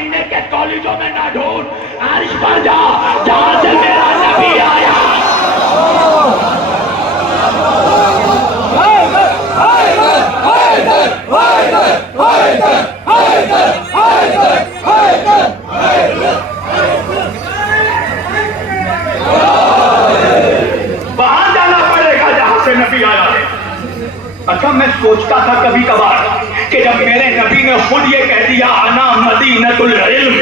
مدینے کے کالجوں میں نہ ڈھونڈ، عرش پر جا جہاں سے میرا نبی آیا۔ وہاں جانا پڑے گا جہاں سے نبی آیا ہے۔ اچھا میں سوچتا تھا کبھی کبھار کہ جب میرے نبی نے خود یہ کہہ دیا انا مدینۃ العلم،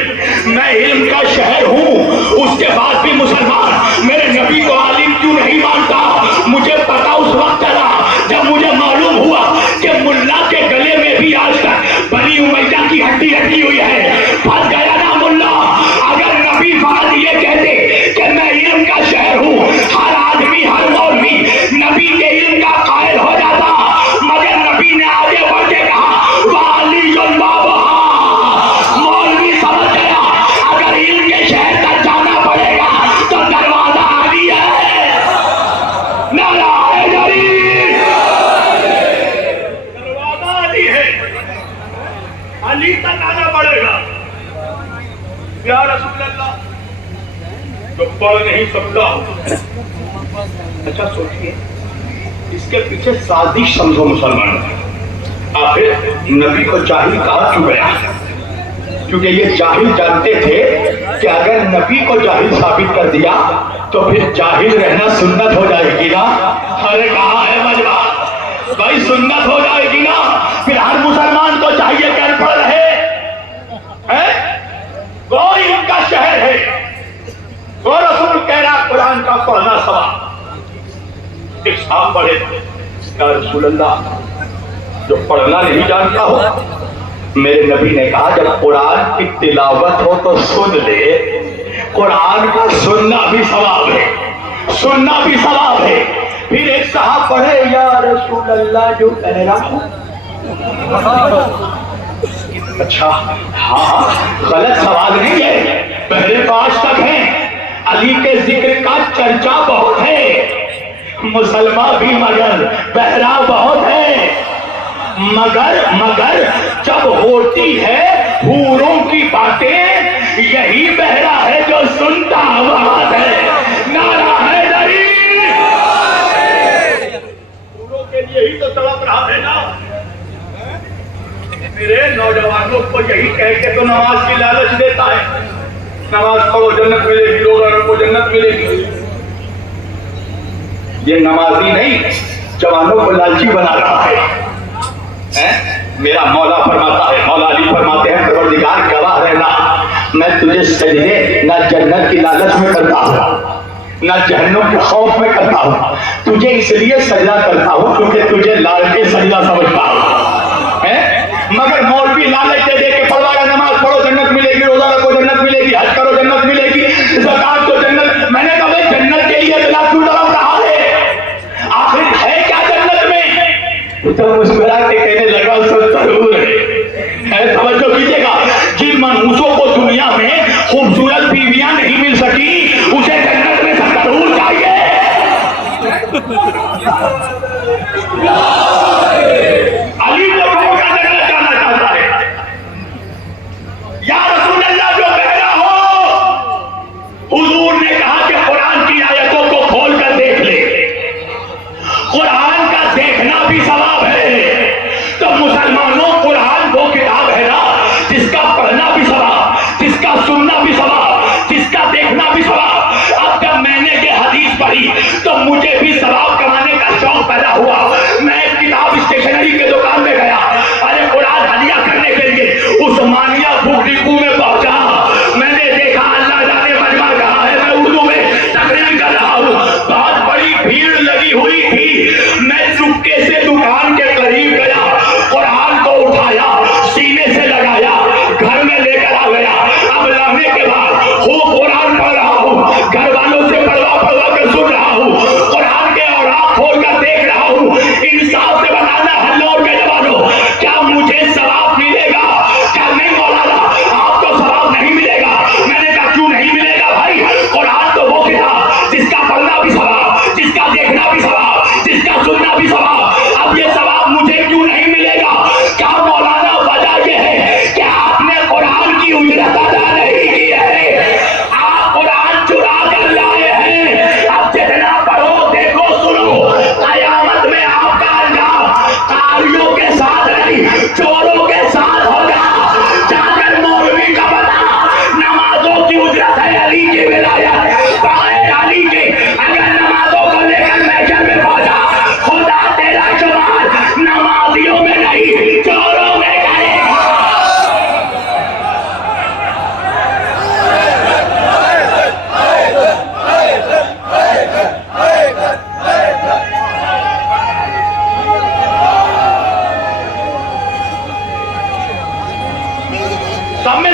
میں علم کا شہر ہوں، اس کے بعد بھی مسلمان میرے نبی کو عالم کیوں نہیں مانتا؟ مجھے پتا اس وقت چلا جب مجھے معلوم ہوا کہ ملا کے گلے میں بھی آج تک بنی امیہ کی ہڈی رکھی ہوئی ہے۔ پھنس گیا نا ملا۔ اگر نبی فقط یہ کہتے کہ میں علم کا شہر ہوں، ہر آدمی ہر مولوی نبی کے علم کا قائل ہو جاتا، مگر نبی نے آگے بڑھ کے کہا وعلی البابہ۔ مولوی سمجھ گیا اگر علم کے شہر تک جانا پڑے گا تو دروازہ علی ہے۔ نعرہ حیدری، دروازہ علی ہے، علی تک آنا پڑے گا۔ یا رسول اللہ، جو پڑھ نہیں سکتا۔ اچھا سوچیے، اس کے پیچھے سازش سمجھو مسلمانوں۔ آخر نبی کو جاہل کہا کیوں گیا؟ کیونکہ یہ جاہل جانتے تھے کہ اگر نبی کو جاہل ثابت کر دیا تو پھر جاہل رہنا سنت ہو جائے گی نا۔ ارے کہا ہے مجمع بھائی، سنت ہو جائے گی نا، پھر ہر مسلمان کو چاہیے کہ ان پڑھ رہے۔ وہ ان کا شہر ہے، وہ رسول کہہ رہا قرآن کا پڑھنا ثواب۔ ایک صاحب پڑھے، یا رسول اللہ جو پڑھنا نہیں جانتا ہو، میرے نبی نے کہا جب قرآن کی تلاوت ہو تو سن لے، قرآن کا سننا بھی ثواب ہے، سننا بھی ثواب ہے۔ پھر ایک صاحب پڑھے، یا رسول اللہ جو کہہ رہا ہوں۔ اچھا ہاں، غلط سوال نہیں ہے، پہلے تو آج تک ہیں، علی کے ذکر کا چرچا بہت ہے، مسلمان بھی مگر بہرا بہت ہے، مگر جب ہوتی ہے حوروں کی باتیں، یہی بہرا ہے جو سنتا آواز ہے۔ نعرہ حیدری، حوروں کے لیے ہی تو تڑپ رہا ہے نا۔ میرے نوجوانوں کو یہی کہہ کے تو نماز کی لالچ دیتا ہے، نماز پڑھو جنت ملے گی، روزہ رکھو جنت ملے گی۔ یہ نمازی نہیں، جوانوں کو لالچی بنا رہا ہے۔ میرا مولا فرماتا ہے، مولا علی فرماتے ہیں پروردگار گواہ رہنا، میں تجھے سجدے نہ جنت کی لالچ میں کرتا ہوں نہ جہنم کے خوف میں کرتا ہوں، تجھے اس لیے سجدہ کرتا ہوں کیونکہ تجھے لال کے سجدہ سمجھتا ہوں۔ مگر مولوی لالچ دے دے کے پڑھوایا نماز پڑھو جنت ملے گی، روزہ رکھو جنت ملے گی، حج کرو جنت ملے گی، زکات کو جنت۔ میں نے کہا جنت کے لیے اتنا کیوں تڑپ رہا ہے؟ آخر ہے کیا جنت میں؟ تو مسکرا کے کہنے لگا سب ضرور ہے۔ توجہ کیجیے گا، جن منحوسوں کو دنیا میں خوبصورت بیویاں نہیں مل سکی، اسے جنت میں سب ضرور چاہیے۔ علی کو روکا جانا چاہتا ہے،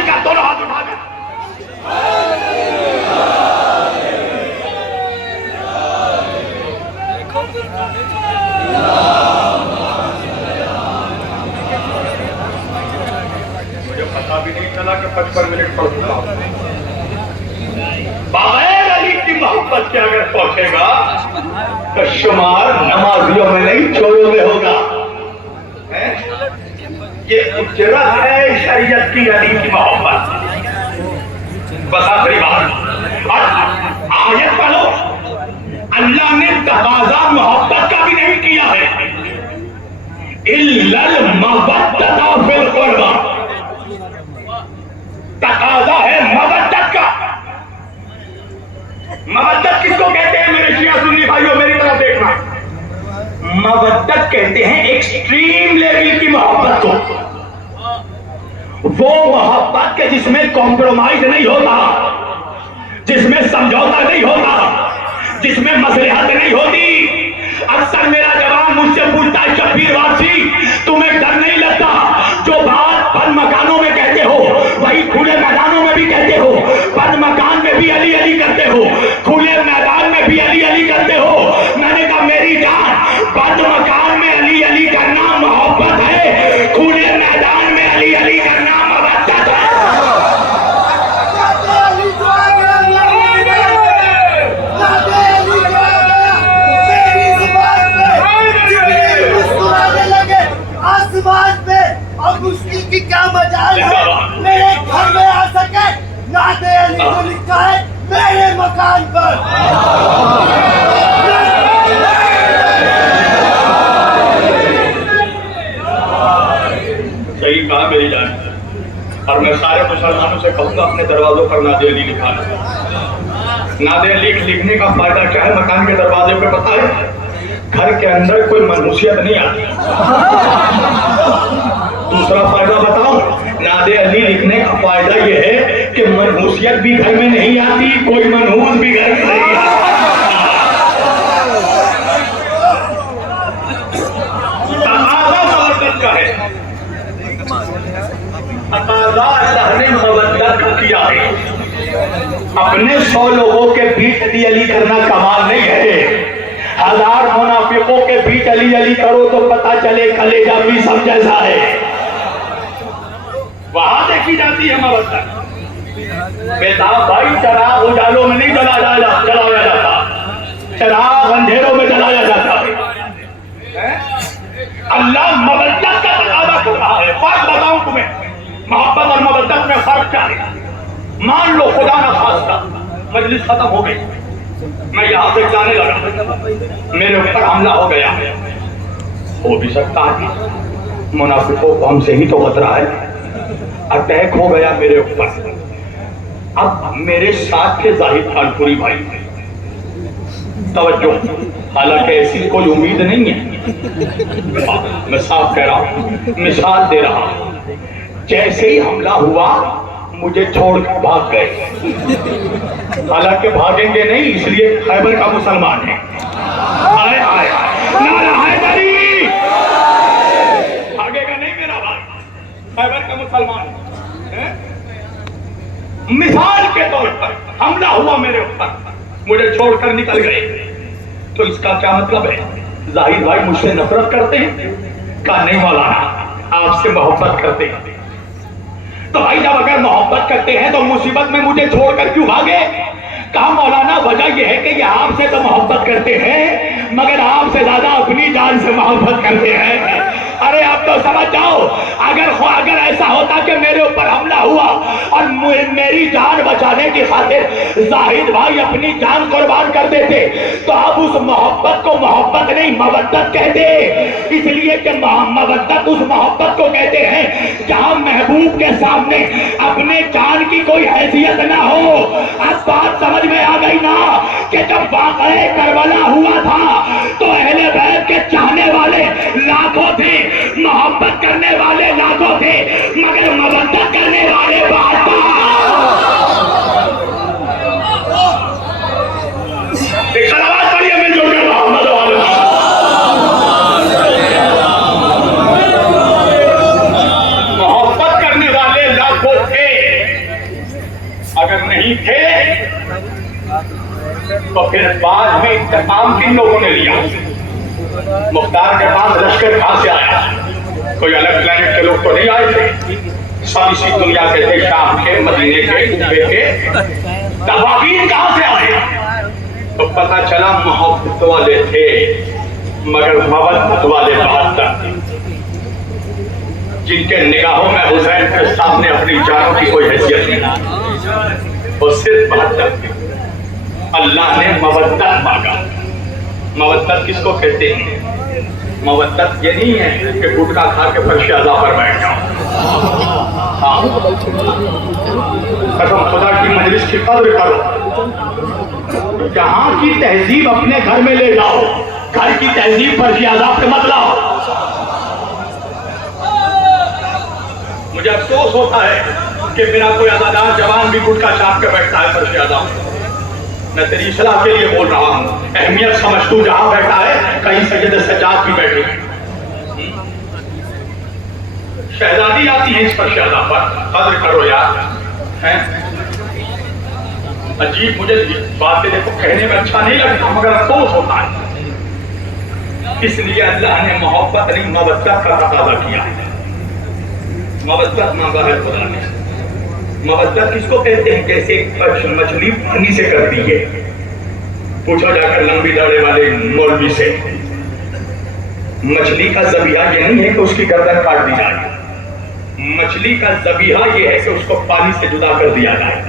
کر دونوں ہاتھ اٹھا کر مجھے پتا بھی نہیں چلا کہ 55 منٹ پڑھ چکا ہوں. بغیر علی کی محبت کے اگر پہنچے گا تو شمار نمازیوں میں نہیں چوروں میں ہوگا. یہ اجرت ہے شریعت کی علی کی محبت. بس آخری بات آیت پڑھو. اللہ نے تقاضا محبت کا بھی نہیں کیا ہے. اِلَّا الْمَوَدَّةَ فِي الْقُرْبَى. تقاضا ہے مودت کا. مودت کس کو کہتے ہیں میرے شیعہ سنی بھائیوں؟ میری طرف دیکھنا. مودت کہتے ہیں ایکسٹریم لیول کی محبت کو. وہ محبت کے جس میں کمپرومائز نہیں ہوتا, جس میں سمجھوتا نہیں ہوتا, جس میں مصلحت نہیں ہوتی. اکثر میرا جوان مجھ سے پوچھتا ہے شبیر واسی تمہیں ڈر نہیں لگتا جو بات بند مکانوں میں کہتے ہو وہی کھلے میدانوں میں بھی کہتے ہو؟ بند مکان میں بھی علی علی کرتے ہو, کھلے میدان میں بھی علی علی کرتے ہو. میں نے کہا میری جان, بند مکان میں علی علی کرنا محبت ہے, کھلے میدان میں علی علی کرنا مودت ہے. اب مشکل کی کیا مجال ہے, میرے گھر میں آ سکے. نعت علی کو لکھا ہے میرے مکان پر. صحیح کہا میری جان. اور میں سارے مسلمانوں سے کہوں گا اپنے دروازوں پر نعت علی لکھانا. نعت علی لکھنے کا فائدہ کیا ہے؟ مکان کے دروازے پہ پتہ ہے گھر کے اندر کوئی منحوسیت نہیں آتی. دوسرا فائدہ بتاؤں, نعت علی لکھنے کا فائدہ یہ ہے کہ منحوسیت بھی گھر میں نہیں آتی, کوئی منحوس بھی گھر میں نہیں آتا. تقاضا مودت کا ہے. تقاضا اللہ نے مودت کا کیا ہے. اپنے 100 لوگوں کے بیچ علی علی کرنا کمال نہیں ہے. 1000 منافقوں کے بیچ علی علی کرو تو پتا چلے کلیجہ بھی سب جیسا ہے. وہاں دیکھی جاتی ہے مودت. بیتاب بھائی چراغ اجالوں میں نہیں جلایا جاتا, چراغ اندھیروں میں جلایا جاتا ہے. اللہ مودت کا تقاضا کر رہا ہے. فرق بتاؤں تمہیں, محبت اور مودت میں فرق کیا ہے؟ مان لو خدا نہ خواستہ مجلس ختم ہو گئی, میں یہاں سے جانے لگا, میرے اوپر حملہ ہو گیا. ہو بھی سکتا ہے منافقوں کو ہم سے ہی تو خطرہ ہے, اٹیک ہو گیا میرے اوپر. اب میرے ساتھ کے زاہد خان پوری بھائی, توجہ, حالانکہ ایسی کوئی امید نہیں ہے, میں صاف کہہ رہا ہوں, مثال دے رہا ہوں. جیسے ہی حملہ ہوا مجھے چھوڑ کر بھاگ گئے. حالانکہ بھاگیں گے نہیں, اس لیے خیبر کا مسلمان ہے. آئے آئے نعرہ حیدری, بھاگے گا نہیں میرا بھائی, خیبر کا مسلمان ہے. مثال کے طور پر حملہ ہوا میرے اوپر, مجھے چھوڑ کر نکل گئے. تو اس کا کیا مطلب ہے؟ ظاہر بھائی مجھ سے نفرت کرتے ہیں؟ کہا نہیں مولانا, آپ سے محبت کرتے ہیں. تو بھائی جب اگر محبت کرتے ہیں تو مصیبت میں مجھے چھوڑ کر کیوں بھاگے؟ کہا مولانا وجہ یہ ہے کہ یہ آپ سے تو محبت کرتے ہیں مگر آپ سے زیادہ اپنی جان سے محبت کرتے ہیں. ارے آپ تو سمجھ جاؤ, اگر ایسا ہوتا کہ میرے اوپر حملہ ہوا اور میری جان بچانے کی خاطر زاہد بھائی اپنی جان قربان کر دیتے تو اب اس محبت کو محبت نہیں مودت کہتے. اس لیے کہ مودت اس محبت کو کہتے ہیں جہاں محبوب کے سامنے اپنے جان کی کوئی حیثیت نہ ہو. اب بات سمجھ میں آ گئی نا کہ جب واقعہ کربلا ہوا تھا تو اہل بیت کے چاہنے والے لاکھوں تھے, محبت کرنے والے لاکھوں تھے, مگر مودت کرنے والے بات تھا. ایک صلوات پڑھیے مل جل کر محمد والے. محبت کرنے والے لاکھوں تھے اگر نہیں تھے تو پھر بعد میں انتقام کن لوگوں نے لیا؟ مختار کے پاس لشکر کہاں سے آیا؟ کوئی الگ پلانٹ کے لوگ تو نہیں آئے تھے، سب اسی دنیا کے تھے، شام کے، مدینے کے، کوفے کے۔ تبابین کہاں سے آئے؟ تو پتہ چلا محبت والے تھے مگر مودت والے بہت تک، جن کے نگاہوں میں حسین کے سامنے اپنی جانوں کی کوئی حیثیت نہیں، وہ صرف بہت تک۔ اللہ نے مودت مانگا۔ مودت کس کو کہتے ہیں؟ مودت یہ نہیں ہے کہ گٹکا کھا کے فرش اعلیٰ پر بیٹھ جاؤ۔ ہاں، قسم خدا کی مجلس کی قدر کرو، جہاں کی تہذیب اپنے گھر میں لے جاؤ، گھر کی تہذیب فرش اعلیٰ پہ مت لاؤ۔ مجھے افسوس ہوتا ہے کہ میرا کوئی ازادار جوان بھی گٹکا چاپ کے بیٹھتا ہے فرش اعلیٰ۔ میں تیری اصلاح کے لیے بول رہا ہوں، اہمیت سمجھ، تو جہاں بیٹھا ہے کہیں سید سجاد بھی بیٹھے ہیں۔ شہزادی آتی ہے اس پر شہزا پر، قدر کرو یار۔ عجیب مجھے باتیں دیکھو کہنے میں اچھا نہیں لگتا مگر افسوس ہوتا ہے، اس لیے اللہ نے محبت نہیں مودت کا تقاضا کیا ہے۔ مودت مانگا ہے خدا نے۔ مودت کس کو کہتے ہیں؟ جیسے ایک مچھلی پانی سے کرتی ہے، پوچھو جا کر لمبی داڑھی والے مولوی سے، مچھلی کا ذبیحہ یہ نہیں ہے کہ اس کی گردن کاٹ دی جائے، مچھلی کا ذبیحہ یہ ہے کہ اس کو پانی سے جدا کر دیا جائے۔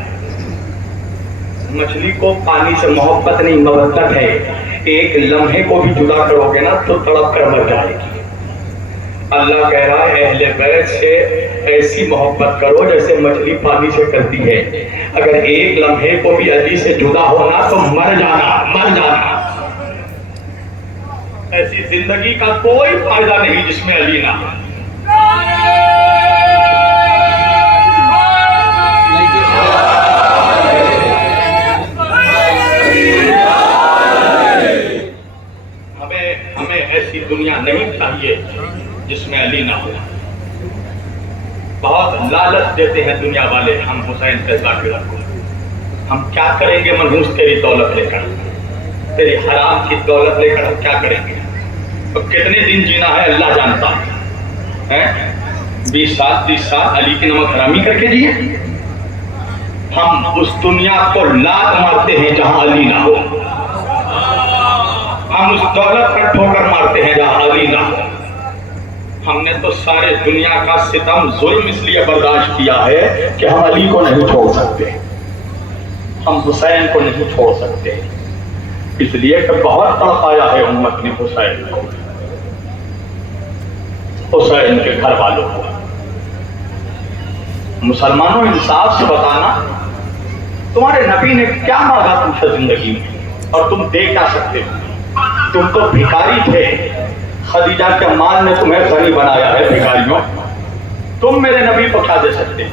مچھلی کو پانی سے محبت نہیں مودت ہے، ایک لمحے کو بھی جدا کرو گے نا تو تڑپ کر مر جائے گی۔ اللہ کہہ رہا ہے اہل بیت سے ایسی محبت کرو جیسے مچھلی پانی سے کرتی ہے، اگر ایک لمحے کو بھی علی سے جدا ہونا تو مر جانا۔ ایسی زندگی کا کوئی فائدہ نہیں جس میں علی نہ ہو۔ ہمیں ایسی دنیا نہیں چاہیے جس میں علی نہ ہو۔ بہت لالچ دیتے ہیں دنیا والے، ہم حسین کے ذاکرہ کو، ہم کیا کریں گے منحوس تیری دولت لے کر، تیری حرام کی دولت لے کر ہم کیا کریں گے؟ تو کتنے دن جینا ہے اللہ جانتا ہے۔ 20 سال 30 سال علی کی نمک حرامی کر کے جیے؟ ہم اس دنیا کو لات مارتے ہیں جہاں علی نہ ہو، ہم اس دولت پر ٹھوکر مارتے ہیں جہاں علی نہ ہو۔ ہم نے تو سارے دنیا کا ستم ظلم اس لیے برداشت کیا ہے کہ ہم علی کو نہیں چھوڑ سکتے، ہم حسین کو نہیں چھوڑ سکتے، اس لیے کہ بہت تڑپایا ہے امت نے حسین کو، حسین کے گھر والوں کو۔ مسلمانوں انصاف سے بتانا، تمہارے نبی نے کیا مانگا تم سے زندگی میں اور تم دے کیا سکتے ہو؟ تم تو بھکاری تھے، خدیجہ کے مال نے تمہیں غنی بنایا ہے بھکاریوں، تم میرے نبی کو کیا دے سکتے؟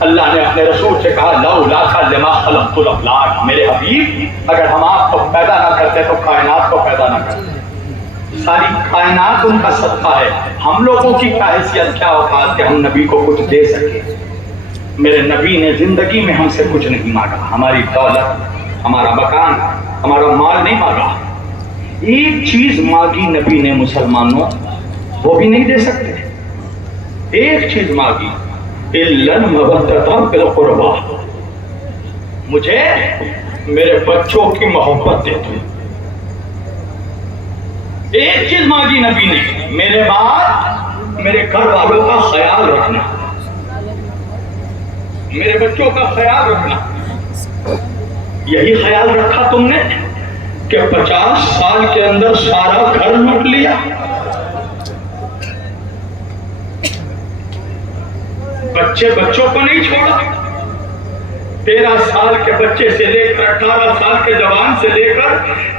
اللہ نے اپنے رسول سے کہا لولا لما خلقت الافلاک، میرے حبیب اگر ہم آپ کو پیدا نہ کرتے تو کائنات کو پیدا نہ کرتے، ساری کائنات ان کا صدقہ ہے، ہم لوگوں کی کیا حیثیت کیا اوقات کہ ہم نبی کو کچھ دے سکے؟ میرے نبی نے زندگی میں ہم سے کچھ نہیں مانگا، ہماری دولت، ہمارا مکان، ہمارا مال نہیں مانگا، ایک چیز مانگی نبی نے مسلمانوں، وہ بھی نہیں دے سکتے، ایک چیز مانگی اِلَّا الْمَوَدَّةَ فِي الْقُرْبَى، مجھے میرے بچوں کی محبت دے دو، ایک چیز مانگی نبی نے، میرے بعد میرے گھر والوں کا خیال رکھنا، میرے بچوں کا خیال رکھنا۔ یہی خیال رکھا تم نے کہ 50 سال کے اندر سارا گھر لوٹ لیا، بچوں کو نہیں چھوڑا، 13 سال کے بچے سے لے کر 18 سال کے جوان سے لے کر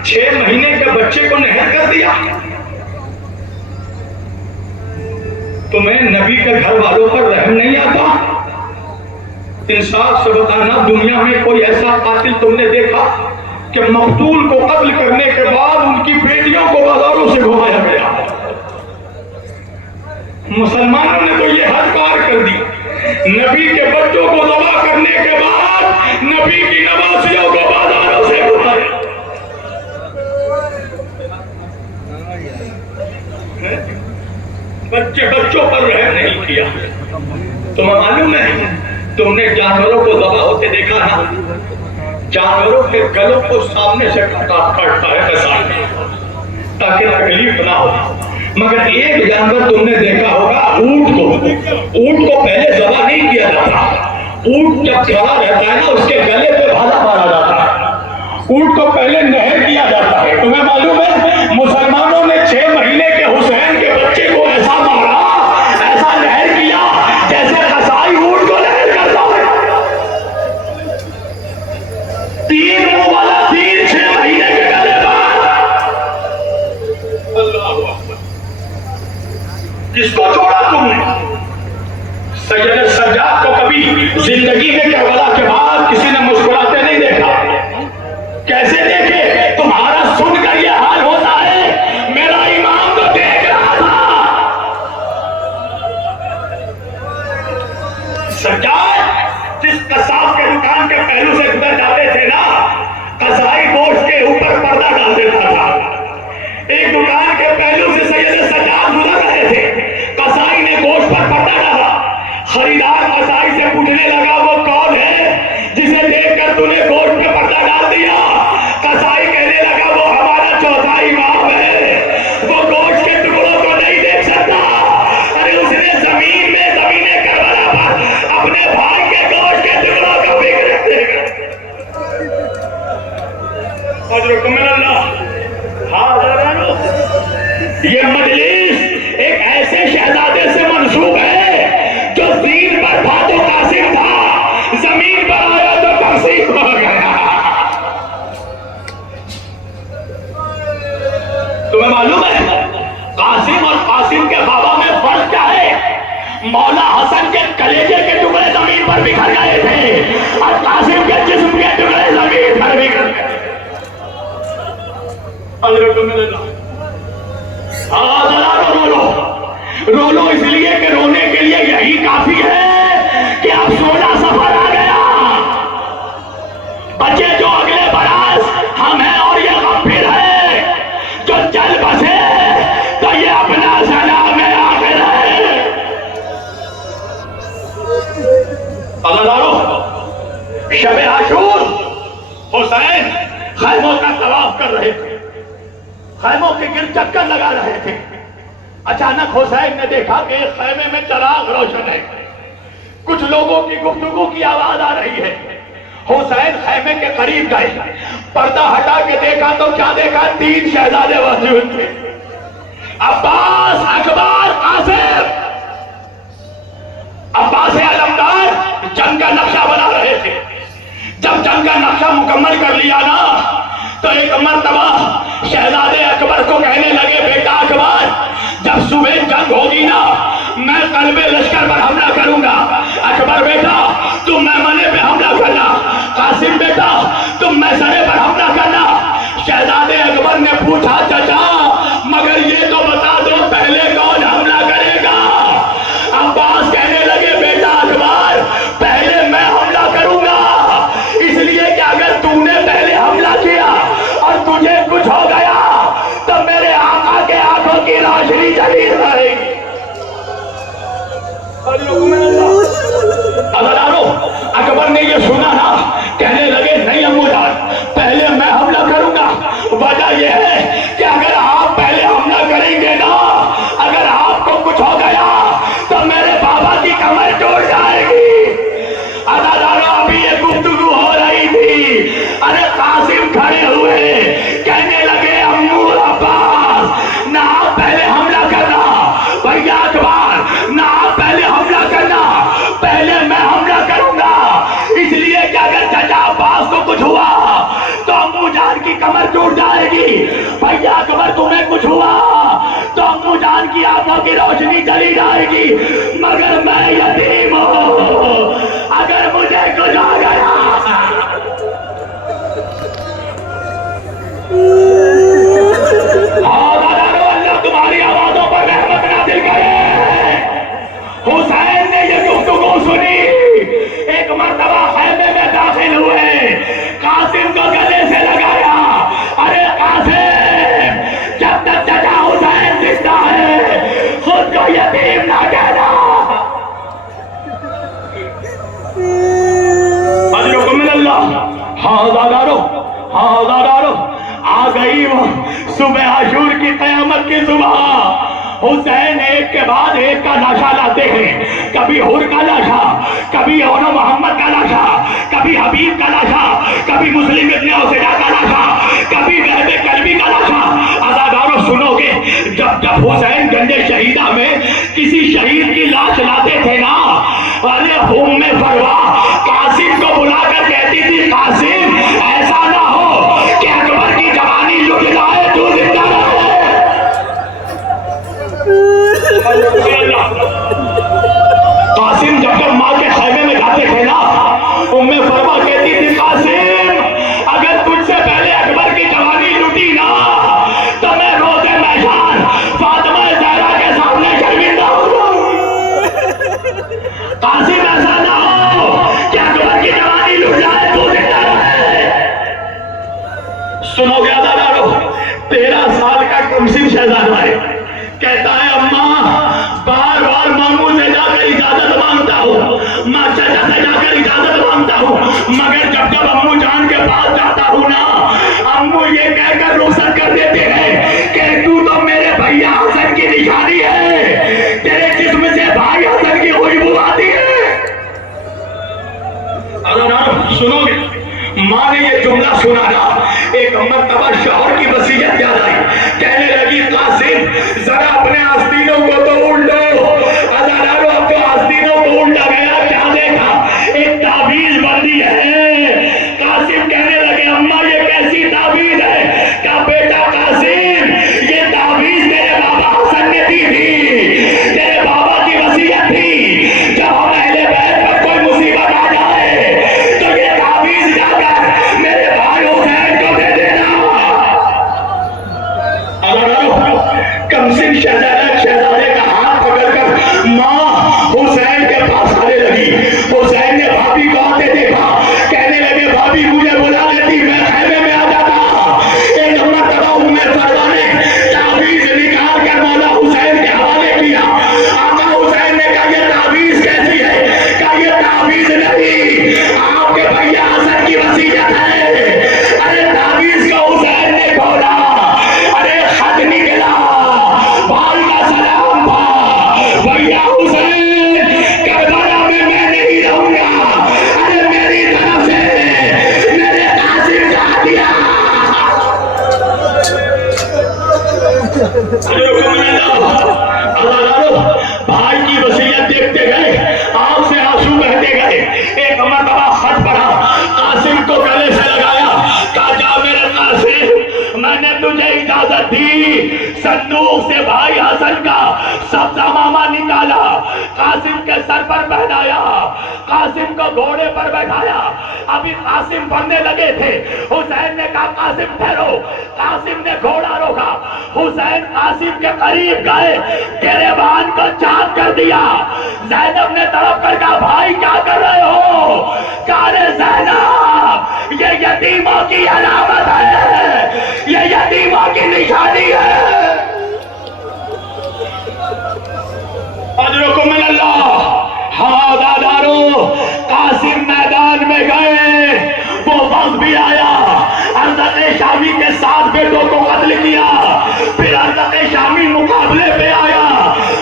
6 مہینے کے بچے کو نہر کر دیا۔ تمہیں نبی کے گھر والوں پر رحم نہیں آتا؟ انصاف سے بتانا، دنیا میں کوئی ایسا قاتل تم نے دیکھا کہ مقتول کو قتل کرنے کے بعد ان کی بیٹیوں کو بازاروں سے گھمایا گیا؟ مسلمانوں نے تو یہ حد پار کر دی، نبی کے بچوں کو ذبح کرنے کے بعد تمہیں معلوم ہے تم نے جانوروں کو ذبح ہوتے دیکھا نا؟ جانوروں کے گلوں کو سامنے سے کاٹتا ہے کسائی تاکہ تکلیف نہ ہو، مگر ایک جانور تم نے دیکھا ہوگا، اونٹ کو پہلے ذبح نہیں کیا جاتا. اونٹ جب کھڑا رہتا ہے نا اس کے گلے پہ بھالا مارا جاتا ہے. اونٹ کو پہلے نہر کیا جاتا ہے. تمہیں معلوم ہے مسلمانوں نے 6 مہینے کے حسین کے بچے کو ایسا مارا، ایسا نہر کیا جیسے قصائی اونٹ کو نہر کرتا ہے. 3 منہ والا تیر 6 مہینے کے گلے پر. اللہ اکبر. کس کو چھوڑا تم نے؟ سید سجاد کو کبھی زندگی میں کربلا کے بعد کسی نے مسکراتے نہیں دیکھا. کیسے دیکھے؟ تمہارا سن کر یہ حال ہوتا ہے. میرا امام تو دیکھ رہا تھا. سجاد جس قصاب کے دکان کے پہلو سے گزر جاتے تھے نا، قصائی گوشت کے اوپر پردہ ڈال دیتا تھا. ایک دکان کے پہلو سے سید سجاد گزر رہے تھے، قصائی نے گوشت پر پردہ ڈالا. خریدار قصائی سے پوچھنے لگا وہ کون ہے جسے دیکھ کر تو نے گوشت پہ پردہ ڈال دیا؟ قصائی کہنے لگا وہ ہمارا چوتھا امام ہے، وہ گوشت کے ٹکڑوں کو نہیں دیکھ سکتا. ارے اس نے زمین کربلا پر اپنے بھائی کے گوشت کے ٹکڑوں کو بھی دیکھا. یہ مجلس ایک ایسے شہزادے سے منسوب ہے جو دین پر تھا تو قاسم تھا، زمین پر آیا تو تقسیم ہو گیا. تمہیں معلوم ہے قاسم اور قاسم کے بابا میں فرق کیا ہے؟ مولا حسن کے کلیجے کے ٹکڑے زمین پر بکھر گئے تھے اور قاسم کے جسم کے ٹکڑے زمین پر بکھر گئے. رو لو اس لیے کہ رونے کے لیے یہی کافی ہے کہ اب 16 سفر آ گیا. بچے جو اگلے برس ہم ہیں اور یہ غفیر ہے جو چل بسے تو یہ اپنا سلام آخر ہے. شب عاشور حسین خیموں کا طواف کر رہے تھے، خیموں کے گرد چکر لگا رہے تھے. اچانک حسین نے دیکھا کہ ایک خیمے میں چراغ روشن ہے، کچھ لوگوں کی گفتگو کی آواز آ رہی ہے. حسین خیمے کے قریب گئے، پردہ ہٹا کے دیکھا تو کیا دیکھا؟ 3 شہزادے موجود تھے، عباس، اکبر، قاسم. عباس علمدار جنگ کا نقشہ بنا رہے تھے. جب جنگ کا نقشہ مکمل کر لیا نا تو ایک مرتبہ شہزادے اکبر کو کہنے لگے بیٹا اکبر جب صبح جنگ ہوگی نا میں قلب لشکر پر حملہ کروں گا. اکبر بیٹا تم میمنے پہ حملہ کرنا، قاسم بیٹا تم میسرے پر حملہ کرنا. شہزادے اکبر نے پوچھا چچا مگر یہ تو بتا دو پہلے کون حملہ کرے گا؟ عباس کہنے لگے بیٹا اکبر پہلے میں حملہ کروں گا، اس لیے کہ اگر تم نے پہلے حملہ کیا اور تجھے کچھ ہو گیا تو میرے آقا کے آنکھوں کی روشنی چلی رہے گی. اکبر نے یہ سنا نا کہنے لگے نہیں امو جان پہلے میں حملہ کروں گا. وجہ یہ ہے کہ اگر آپ پہلے حملہ کریں گے نا، اگر آپ کو کچھ ہو گیا تو میرے بابا کی کمر ٹوٹ جائے گی. ابھی یہ گفتگو ہو رہی تھی. ارے قاسم کھڑے ہوئے کہنے لگے امو عباس نہ آپ پہلے حملہ کرنا، بھیا اکبر نہ آپ پہلے حملہ کرنا، پہلے میں حملہ کروں گا. اس لیے کہ اگر چچا عباس کو کچھ ہوا تو امو جان کی کمر ٹوٹ جائے گی. بھیا اکبر تمہیں کچھ ہوا تو امو جان کی آنکھوں کی روشنی چلی جائے گی، مگر میں یتیم ہوں، اگر مجھے کچھ آ گیا. اللہ تمہاری آوازوں پر رحمت نازل کرے. حسین نے یہ گفتگو سنی، ایک مرتبہ خیمے میں داخل ہوئے، قاسم کو گلے سے لگایا. ارے قاسم جب تک چچا حسین زندہ ہے خود کو یتیم نہ کہنا. آزادارو آ گئی وہ صبح عاشور کی قیامت کی صبح. حسین ایک کے بعد ایک کا لاشا لاتے ہیں. کبھی حر کا لاشا, کبھی اونو محمد کا لاشا, کبھی حبیب کا لاشا, کبھی مسلم ابن اوسیہ کا لاشا, کبھی غیب قلبی کا لاشا. آزادارو سنو گے, جب حسین گنج شہیدہ میں کسی شہید کی لاش لاتے تھے نا, ارے ام فروا قاسم کو بلا کر کہتی تھی, قاسم ایسا نہ ہو کہ اکبر کی جوانی لٹ جائے تو زندہ رہے. قاسم جب تک ماں کے خیمے میں جاتے تھے نا, ام فرما کہتی تھی, قاسم اگر تجھ سے پہلے اکبر کی جوانی لٹی نا تو میں روزے میدان فاطمہ زہرا کے سامنے شرمندہ ہو جاؤں. قاسم ایسا نہ ہو کہ اکبر کی جوانی لٹ جائے تو زندہ رہے. سنو گے آزادارو, 13 سال کا قاسم شہزادہ ہے, کہتا ہے اماں بار بار ماموں سے جا کر اجازت مانگتا ہوں, ماں چچا سے جا کر اجازت مانگتا ہوں, مگر جب جب امو جان کے پاس جاتا ہوں نا, امو یہ کہہ کر رخصت کر دیتے ہیں کہ تو میرے بھیا حسن کی نشانی ہے, تیرے جسم سے بھائی حسن کی خوشبو آتی ہے. سنو گے, ماں نے یہ جملہ سنا نا, ایک مرتبہ شوہر کی وصیت یاد آئی, کہنے لگی, قاسم ذرا اپنے آستینوں کو تو الٹو. آزادارو اب تو آستینوں کو الٹا گیا, کیا دیکھا, ایک تعویذ بندی ہے. قاسم کہنے لگے, اماں یہ کیسی تعویذ ہے؟ کہا بیٹا قاسم یہ تعویذ تیرے بابا حسن نے دی تھی, تیرے بابا کی وصیت تھی, جب ہم اہل بیت پر کوئی مصیبت آ جائے تو یہ تعویذ جا کر میرے بھائی حسین کو دے دینا. قاسم شہزادے کا ہاتھ پکڑ کر ماں حسین کے پاس آنے لگی. حسین نے بھابھی کو آتے دیکھا, کہنے لگے, بھابھی مجھے بلا لیتی, میں خیمے میں آ جاتا. ایک مرتبہ ام فروا نے تعویذ نکال کر مولا حسین کے حوالے کیا. آقا حسین نے کہا, یہ تعویذ کیسی ہے؟ کہا یہ تعویذ نہیں, آپ کے بھیا حسن کی وصیت ہے. ارے تعویذ کو حسین نے کھولا, ارے خط نکلا, بھائی کا سلام تھا, بھیا حسین کربلا میں نہیں رہوں گا, ارے میری طرف سے میرے قاسم کا دیا. بھائی کی وصیت دیکھتے گئے, آنکھ سے آنسو بہتے گئے. ایک مرتبہ خط پڑھا, قاسم کو گلے سے لگایا, کہا جا میرے قاسم, میں نے تجھے اجازت دی, صندوق سے بھائی حسن کا سبزہ ماما نکالا, قاسم کے سر پر پہنایا, قاسم کو گھوڑے پر بیٹھایا. ابھی قاسم بڑھنے لگے تھے, حسین نے کہا قاسم ٹھہرو. قاسم نے گھوڑا روکا, حسین قاسم کے قریب گئے, گریبان کو چاک کر دیا. زینب نے تڑپ کر کہا, بھائی کیا کر رہے ہو؟ کہا رے زینب یہ یتیموں کی علامت ہے, یہ یتیموں کی نشانی ہے. اجرکم من اللہ. ہاں دادارو, قاسم میدان میں گئے, وہ وقت بھی آیا, ارزق شامی کے 7 بیٹوں کو قتل کیا. پھر ارزق شامی مقابلے پہ آیا,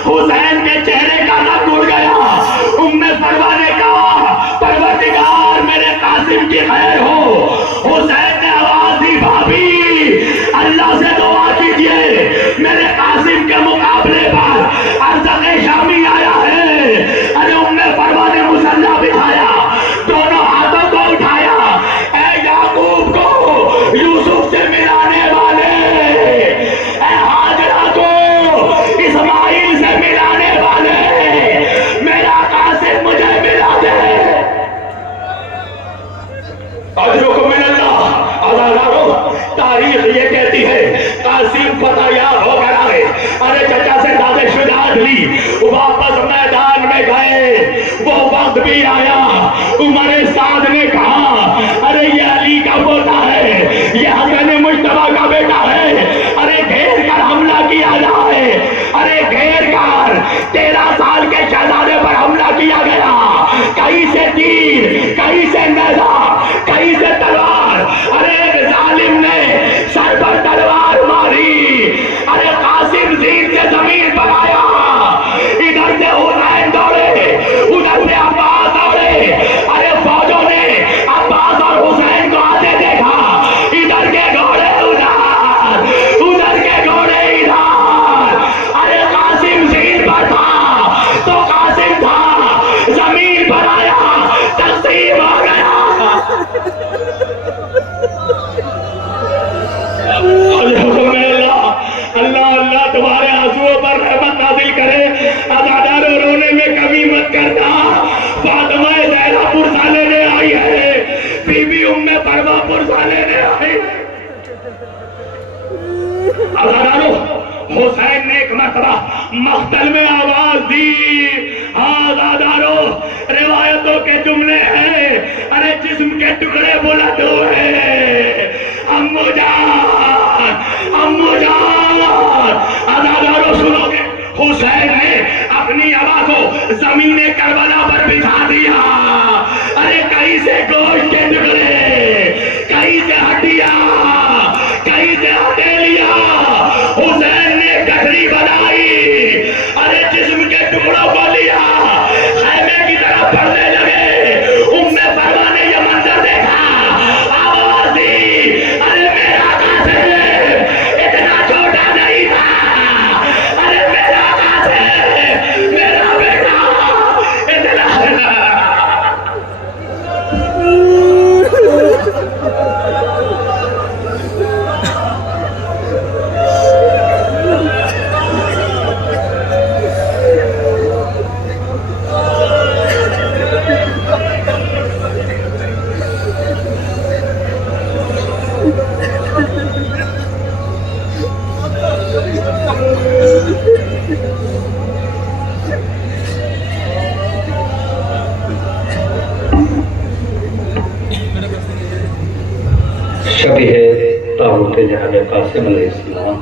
حسین کے چہرے کا رنگ اڑ گیا. ام فروا نے کہا, پروردگار میرے قاسم کی خیر ہو. حسین نے آواز دی, بھابھی اللہ سے دعا کیجئے, میرے قاسم کے مقابلے پر ارزق شامی آیا ہے. ارے ام فروا نے مسلح بٹھایا, دونوں ہاتھوں کو اٹھایا, اے یعقوب کو یوسف سے ملانے والے, اے ہاجرہ کو اسماعیل سے ملانے والے, میرا قاسم مجھے ملا دے. اجرکم من اللہ. تاریخ یہ کہتی ہے قاسم فتح یاب ہو کر آئے, ارے چچا سے دادے شجاعت لی, واپس میدان میں گئے. وہ وقت بھی آیا, عمر سعد نے کہا, ارے یہ علی کا پوتا ہے, یہ حسن مجتبیٰ کا بیٹا ہے, ارے گھیر کر حملہ کیا جائے. ارے گھیر کر 13 سال کے شہزادے پر حملہ کیا گیا, کہیں سے تیر, کہیں سے نیزہ, کہیں سے تلوار, پرزہ لینے آئی. عزادارو حسین نے ایک مرتبہ مقتل میں آواز دی. عزادارو روایتوں کے جملے ہیں, ارے جسم کے ٹکڑے بلند ہوئے, امو جان, امو جان. عزادارو سنو گے, حسین نے اپنی آبا کو زمین کربلا پر بچھا دیا. ارے کہیں سے گوشت کے ٹکڑے, کہیں سے ہڈیاں, کہیں سے ہتھیلیاں. حسین نے گٹھری بنائی, ارے جسم کے ٹکڑوں کو لیا, خیمے کی طرف بڑھنے لگے. ام فرما نے یہ منظر دیکھا, آواز دی, ارے میرا قاسم اتنا چھوٹا نہیں تھا, ارے میرا قاسم, میرا بیٹا اتنا. شبیہ تابوت جناب قاسم علیہ السلام